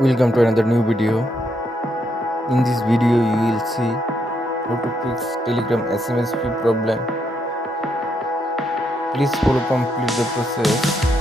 Welcome to another new video. In this video, you will see how to fix Telegram SMS fee problem. Please follow complete the process.